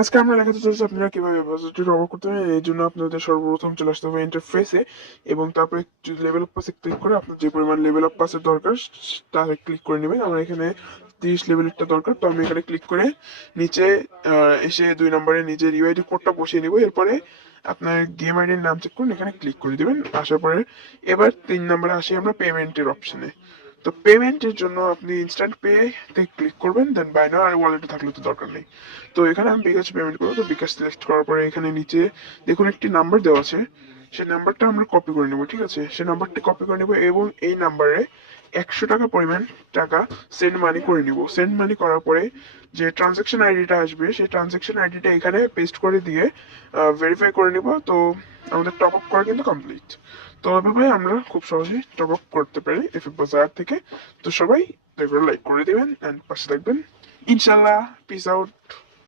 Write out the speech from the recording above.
আজকে আমরা দেখাতে চলেছি আপনারা কিভাবে বাজেটটি ব্যবহার করতে হবে। এই জন্য আপনাদের সর্বপ্রথম চলে আসতে হবে ইন্টারফেসে এবং তারপরে লেভেল আপ পাসে ক্লিক করে আপনার যে পরিমাণ লেভেল আপ পাসের দরকার তাতে ক্লিক করে নেবেন। আমার এখানে 30 লেভেলেরটা দরকার, তো আমি এখানে ক্লিক করে নিচে এসে 2 নম্বরে নিজের ইউআইডি কোডটা বসিয়ে নিব। এরপরে আপনার গেম আইডির নাম চেক করুন, এখানে ক্লিক করে দিবেন। আসার পরে এবার 3 নম্বরে আসি আমরা পেমেন্টের অপশনে। তো পেমেন্টের জন্য আপনি ইনস্ট্যান্ট পে তে ক্লিক করবেন, দেন বাই নাও, আর ওয়ালেটে থাকলে তো দরকার নেই। তো এখানে আমি বিকাশ পেমেন্ট করবো, তো বিকাশ সিলেক্ট করার পরে এখানে নিচে দেখুন একটি নাম্বার দেওয়া আছে, সেই নাম্বারটা আমরা কপি করে নেবো। ঠিক আছে, সেই নাম্বারটি কপি করে নেবো এবং এই নাম্বারে 100 টাকা পরিমাণ টাকা সেন্ড মানি করে নিব। সেন্ড মানি করার পরে যে ট্রানজ্যাকশন আইডিটা আসবে সেই ট্রানজ্যাকশন আইডিটা এখানে পেস্ট করে দিয়ে ভেরিফাই করে নিব। তো আমাদের টপ আপ করা কিন্তু কমপ্লিট। তো এভাবে আমরা খুব সহজেই টপ আপ করতে পারি এফএফ বাজার থেকে। তো সবাই লাইক করে দিবেন এন্ড পাশে থাকবেন ইনশাল্লাহ। Piece out.